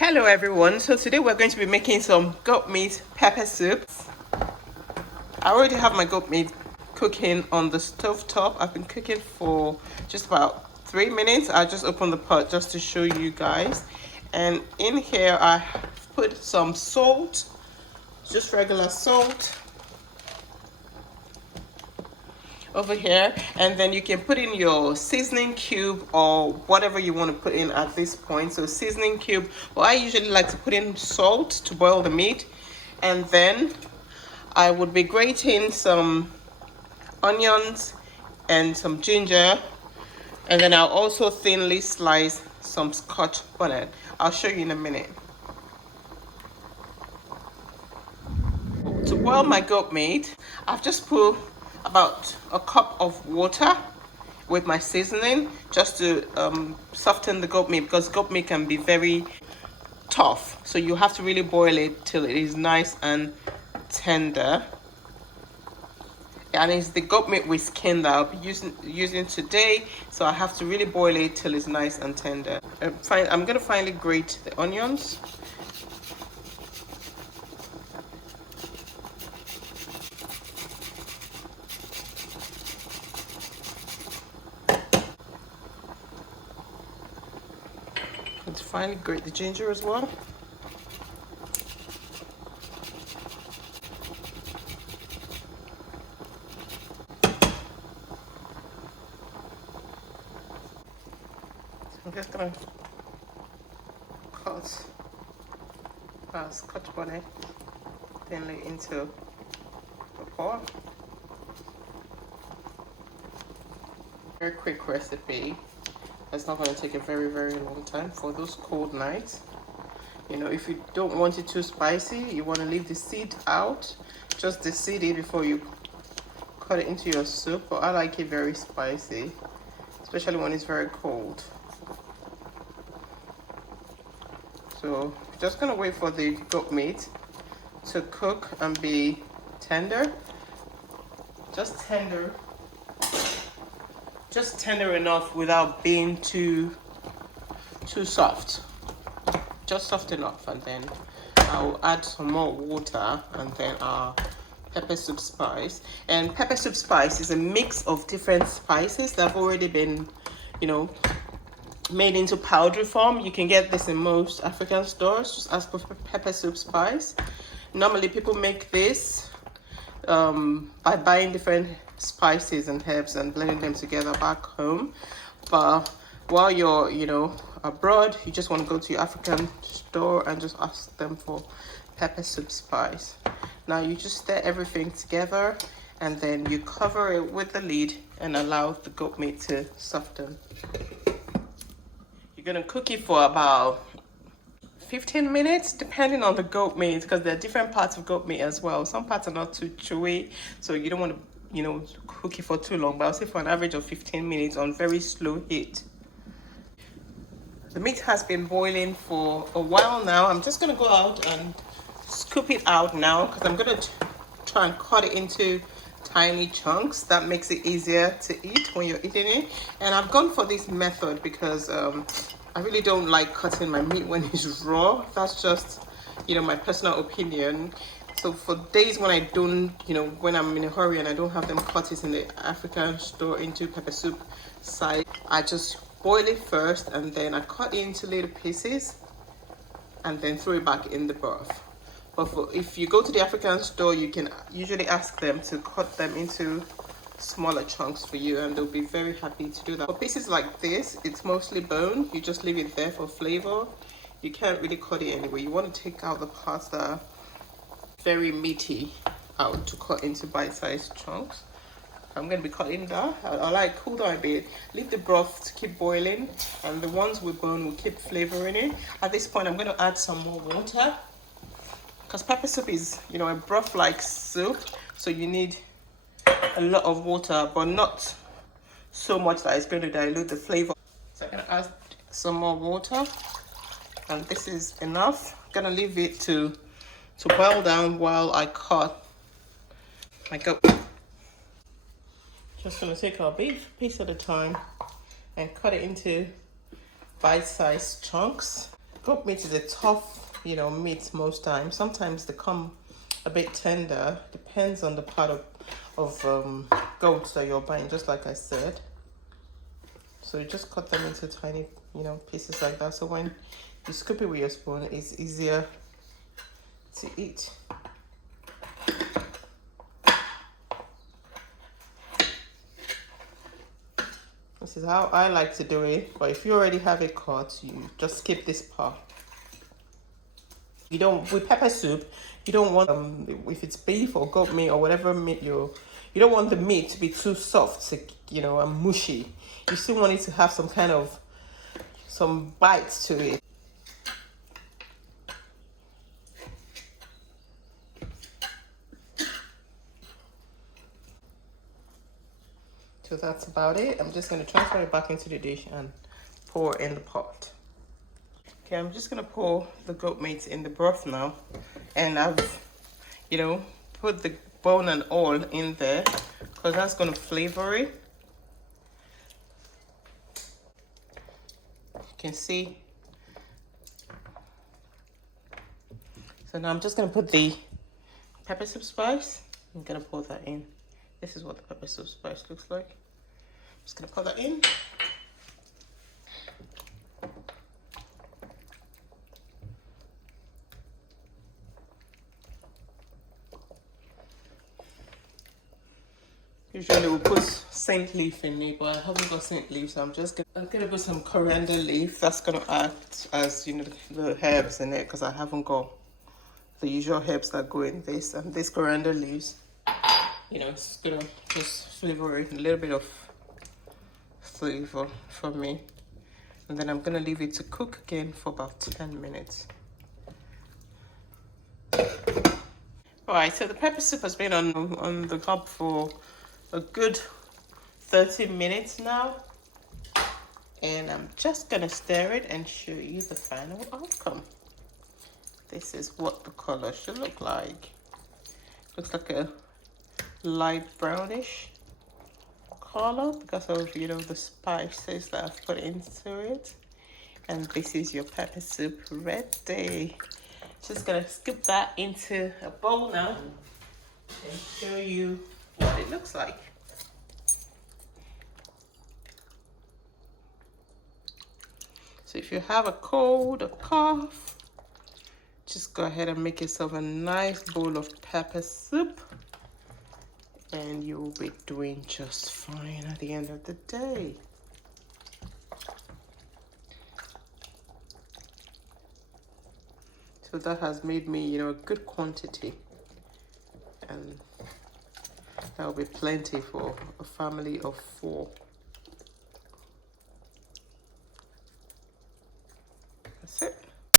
Hello everyone, so today we're going to be making some goat meat pepper soup. I already have my goat meat cooking on the stove top. I've been cooking for just about 3 minutes. I just opened the pot just to show you guys, and in here I put some salt, just regular salt over here, and then you can put in your seasoning cube or whatever you want to put in at this point. So seasoning cube, well, I usually like to put in salt to boil the meat, and then I would be grating some onions and some ginger, and then I'll also thinly slice some scotch bonnet. I'll show you in a minute. To boil my goat meat, I've just put about a cup of water with my seasoning just to soften the goat meat, because goat meat can be very tough, so you have to really boil it till it is nice and tender. And it's the goat meat with skin that I'll be using today, so I have to really boil it till it's nice and tender. I'm gonna finally grate the onions. And to finally grate the ginger as well. I'm just gonna cut scotch bonnet thinly into the pot. Very quick recipe. It's not going to take a very long time for those cold nights. You know, if you don't want it too spicy, you want to leave the seed out, just the seed it before you cut it into your soup. But I like it very spicy, especially when it's very cold. So just gonna wait for the goat meat to cook and be tender. Just tender enough without being too soft. Just soft enough, and then I'll add some more water, and then our pepper soup spice. And pepper soup spice is a mix of different spices that have already been, made into powdery form. You can get this in most African stores. Just ask for pepper soup spice. Normally people make this by buying different spices and herbs and blending them together back home. But while you're abroad, you just want to go to your African store and just ask them for pepper soup spice. Now you just stir everything together, and then you cover it with the lid and allow the goat meat to soften. You're gonna cook it for about 15 minutes, depending on the goat meat, because there are different parts of goat meat as well. Some parts are not too chewy, so you don't want to, cook it for too long. But I'll say for an average of 15 minutes on very slow heat. The meat has been boiling for a while now. I'm just gonna go out and scoop it out now, because I'm gonna try and cut it into tiny chunks. That makes it easier to eat when you're eating it. And I've gone for this method because I really don't like cutting my meat when it's raw. That's just my personal opinion. So for days when I don't, when I'm in a hurry and I don't have them cut it in the African store into pepper soup size, I just boil it first, and then I cut it into little pieces and then throw it back in the broth. But if you go to the African store, you can usually ask them to cut them into smaller chunks for you, and they'll be very happy to do that. For pieces like this, it's mostly bone. You just leave it there for flavor. You can't really cut it anyway. You want to take out the parts that are very meaty out to cut into bite-sized chunks. I'm going to be cutting that. I'll like cool down a bit, leave the broth to keep boiling, and the ones with bone will keep flavoring it. At this point, I'm going to add some more water, because pepper soup is, a broth-like soup, so you need a lot of water, but not so much that it's going to dilute the flavor. So I'm going to add some more water, and this is enough. I'm going to leave it to boil down while I cut my goat. Just going to take our beef piece at a time and cut it into bite-sized chunks. Goat meat is a tough, meat most times. Sometimes they come a bit tender. Depends on the part of goats that you're buying, just like I said. So you just cut them into tiny, pieces like that. So when you scoop it with your spoon, it's easier to eat. This is how I like to do it. But if you already have it cut, you just skip this part. You don't, with pepper soup, you don't want if it's beef or goat meat or whatever meat you don't want the meat to be too soft, and mushy. You still want it to have some bite to it. So that's about it. I'm just going to transfer it back into the dish and pour in the pot. Okay, I'm just going to pour the goat meat in the broth now. And I've, put the bone and all in there because that's going to flavor it. You can see. So now I'm just going to put the pepper soup spice. I'm going to pour that in. This is what the pepper soup spice looks like. I'm just going to pour that in. Usually we'll put saint leaf in it, but I haven't got saint leaf, so I'm gonna put some coriander leaf. That's gonna act as the herbs in it, because I haven't got the usual herbs that go in this, and this coriander leaves, it's gonna just flavor it, a little bit of flavor for me. And then I'm gonna leave it to cook again for about 10 minutes. All right, so the pepper soup has been on the cob for a good 30 minutes now. And I'm just gonna stir it and show you the final outcome. This is what the color should look like. Looks like a light brownish color because of the spices that I've put into it. And this is your pepper soup ready. Just gonna scoop that into a bowl now and show you what it looks like. So if you have a cold or cough, just go ahead and make yourself a nice bowl of pepper soup and you'll be doing just fine at the end of the day. So that has made me, a good quantity, and that will be plenty for a family of 4. That's it.